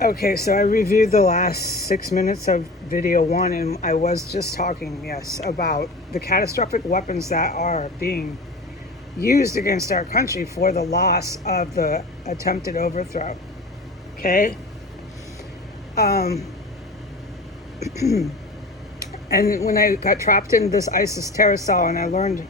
Okay, so I reviewed the last 6 minutes of video one, and I was just talking, yes, about the catastrophic weapons that are being used against our country for the loss of the attempted overthrow. Okay? And when I got trapped in this ISIS terror cell and I learned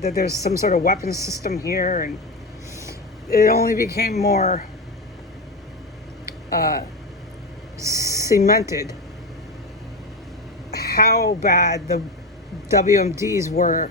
that there's some sort of weapons system here, and it only became more cemented how bad the WMDs were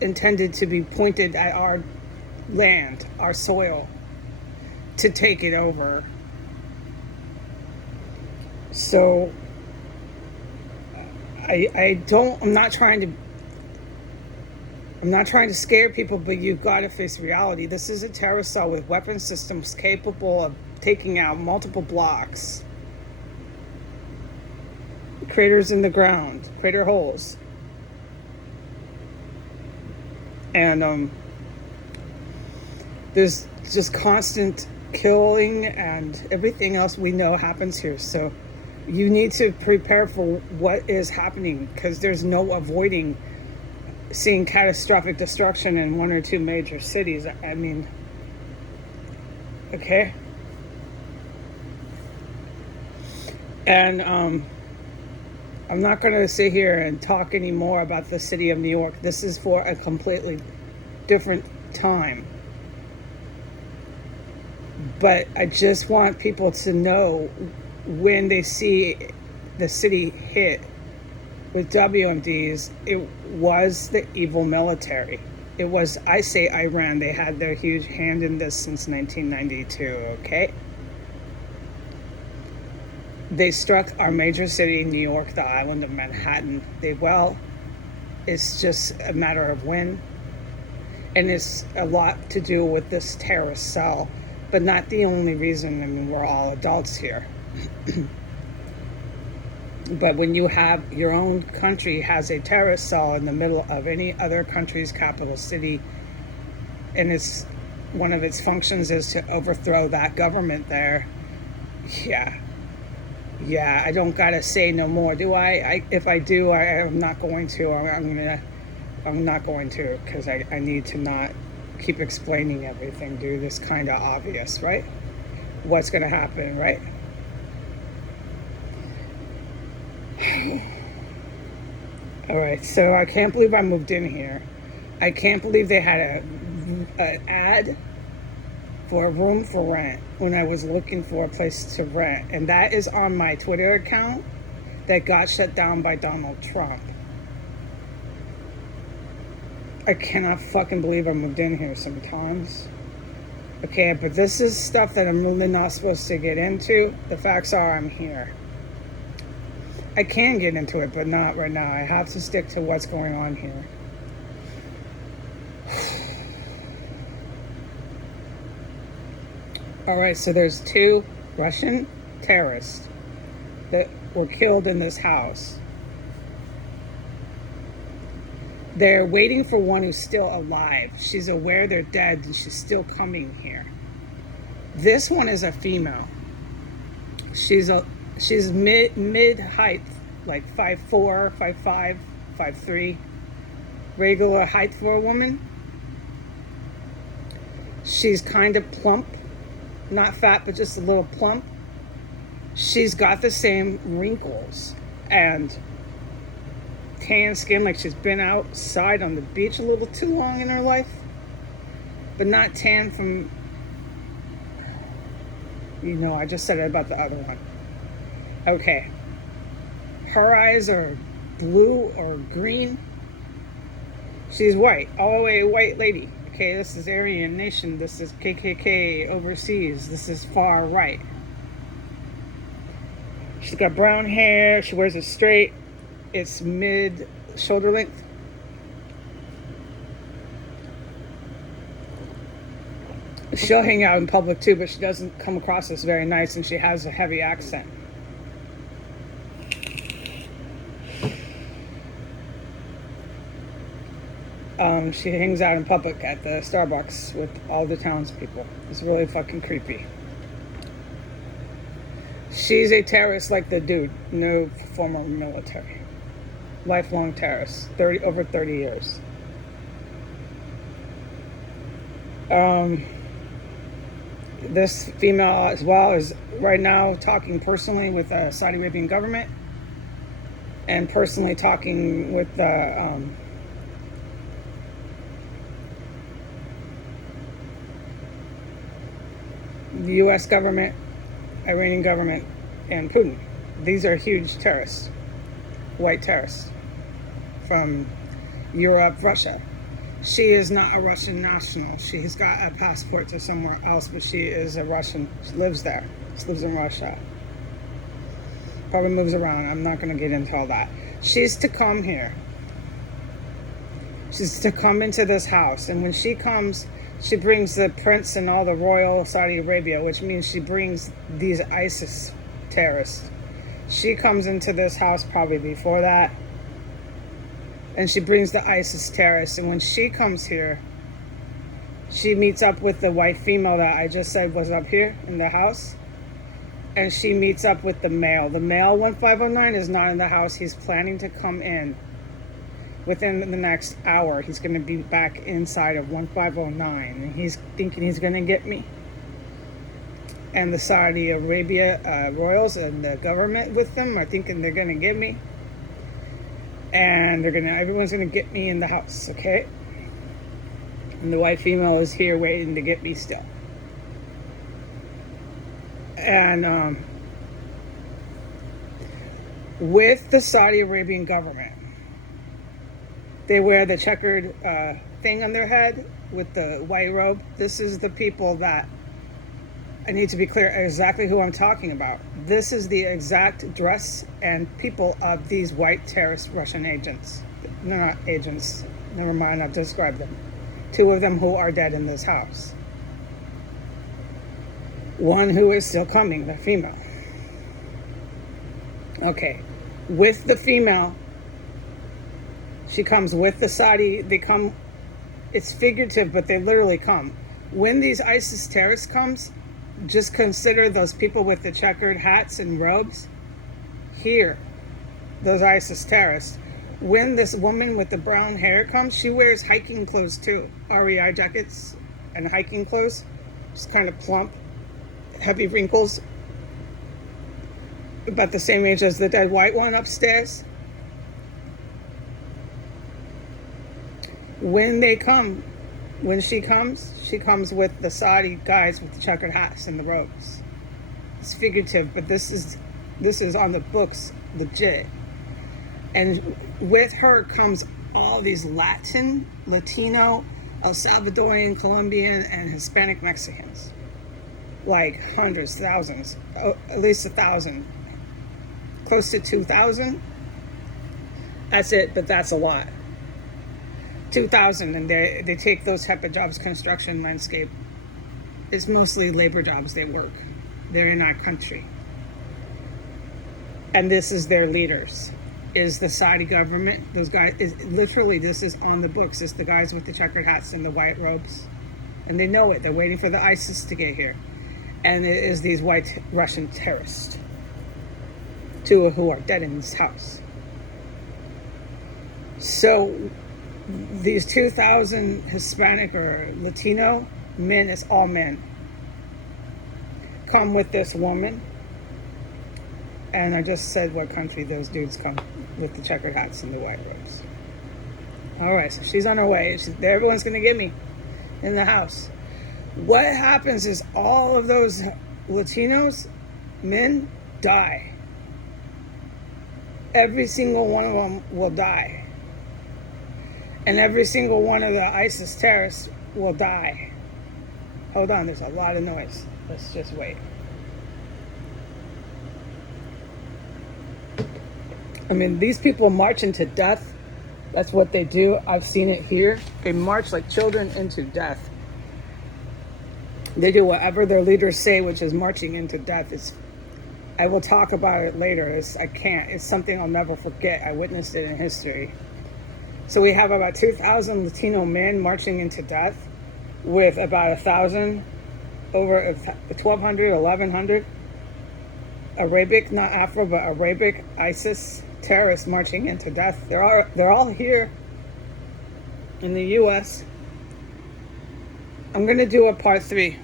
intended to be pointed at our land, our soil, to take it over. So I'm not trying to scare people, but you've got to face reality. This is a terror cell with weapon systems capable of taking out multiple blocks. Craters in the ground, crater holes. And there's just constant killing and everything else we know happens here. So you need to prepare for what is happening, because there's no avoiding seeing catastrophic destruction in one or two major cities. I mean, okay? And I'm not going to sit here and talk anymore about the city of New York. This is for a completely different time. But I just want people to know, when they see the city hit with WMDs, it was the evil military. It was, I say, Iran. They had their huge hand in this since 1992, okay? They struck our major city, New York, the island of Manhattan. It's just a matter of when. And it's a lot to do with this terrorist cell, but not the only reason. I mean, we're all adults here. But when you have your own country has a terrorist cell in the middle of any other country's capital city, and it's one of its functions is to overthrow that government there, yeah, I don't gotta say no more, do I? If I do, I'm not going to. I'm not going to, because I need to not keep explaining everything, dude. It's kind of obvious, right? What's gonna happen, right? All right, so I can't believe I moved in here. I can't believe they had an ad for a room for rent when I was looking for a place to rent. And that is on my Twitter account that got shut down by Donald Trump. I cannot fucking believe I moved in here sometimes. Okay, but this is stuff that I'm really not supposed to get into. The facts are I'm here. I can get into it, but not right now. I have to stick to what's going on here. All right, so there's 2 Russian terrorists that were killed in this house. They're waiting for one who's still alive. She's aware they're dead and she's still coming here. This one is a female. She's mid height, like 5'4", 5'5", 5'3", regular height for a woman. She's kind of plump, not fat, but just a little plump. She's got the same wrinkles and tan skin, like she's been outside on the beach a little too long in her life, but not tan from, I just said it about the other one. Okay. Her eyes are blue or green. She's white, all the way a white lady. Okay, this is Aryan Nation. This is KKK overseas. This is far right. She's got brown hair. She wears it straight. It's mid shoulder length. She'll hang out in public too, but she doesn't come across as very nice, and she has a heavy accent. She hangs out in public at the Starbucks with all the townspeople. It's really fucking creepy. She's a terrorist like the dude. No former military. Lifelong terrorist. Over 30 years. This female as well is right now talking personally with the Saudi Arabian government and personally talking with the U.S. government, Iranian government, and Putin. These are huge terrorists, white terrorists from Europe, Russia. She is not a Russian national. She's got a passport to somewhere else, but she is a Russian. She lives there. She lives in Russia. Probably moves around. I'm not going to get into all that. She's to come here. She's to come into this house. And when she comes, she brings the prince and all the royal Saudi Arabia, which means she brings these ISIS terrorists. She comes into this house probably before that. And she brings the ISIS terrorists. And when she comes here, she meets up with the white female that I just said was up here in the house. And she meets up with the male. The male 1509 is not in the house. He's planning to come in within the next hour. He's going to be back inside of 1509. And he's thinking he's going to get me. And the Saudi Arabia royals and the government with them are thinking they're going to get me. And everyone's gonna get me in the house, okay? And the white female is here waiting to get me still. And with the Saudi Arabian government, they wear the checkered thing on their head with the white robe. This is the people that, I need to be clear exactly who I'm talking about. This is the exact dress and people of these white terrorist Russian agents. They're not agents. Never mind, I've described them. 2 of them who are dead in this house. 1 who is still coming, the female. Okay. With the female, she comes with the Saudi. They come, it's figurative, but they literally come. When these ISIS terrorists comes, just consider those people with the checkered hats and robes here, those ISIS terrorists. When this woman with the brown hair comes, she wears hiking clothes too, REI jackets and hiking clothes, just kind of plump, heavy wrinkles, about the same age as the dead white one upstairs. When she comes with the Saudi guys with the checkered hats and the robes. It's figurative, but this is on the books, legit. And with her comes all these Latino, El Salvadorian, Colombian, and Hispanic Mexicans. Like hundreds, thousands, at least 1,000. Close to 2,000. That's it, but that's a lot. 2,000, and they take those type of jobs, construction, landscape. It's mostly labor jobs they work. They're in our country. And this is their leaders, is the Saudi government. Those guys, literally, this is on the books. It's the guys with the checkered hats and the white robes. And they know it. They're waiting for the ISIS to get here. And it is these white Russian terrorists. 2 who are dead in this house. So these 2,000 Hispanic or Latino men, it's all men, come with this woman. And I just said what country those dudes come with the checkered hats and the white robes. All right, so she's on her way. Everyone's going to get me in the house. What happens is all of those Latinos, men, die. Every single one of them will die. And every single one of the ISIS terrorists will die. Hold on, there's a lot of noise. Let's just wait. I mean, these people march into death. That's what they do. I've seen it here. They march like children into death. They do whatever their leaders say, which is marching into death. I will talk about it later. I can't. It's something I'll never forget. I witnessed it in history. So we have about 2,000 Latino men marching into death with about 1,000, over 1,200, 1,100 Arabic, not Afro, but Arabic ISIS terrorists marching into death. They're all here in the U.S. I'm gonna do a part 3.